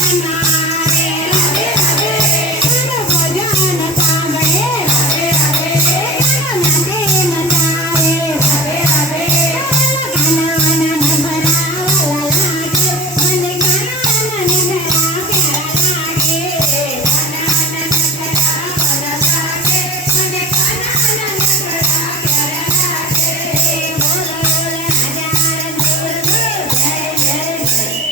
Yes.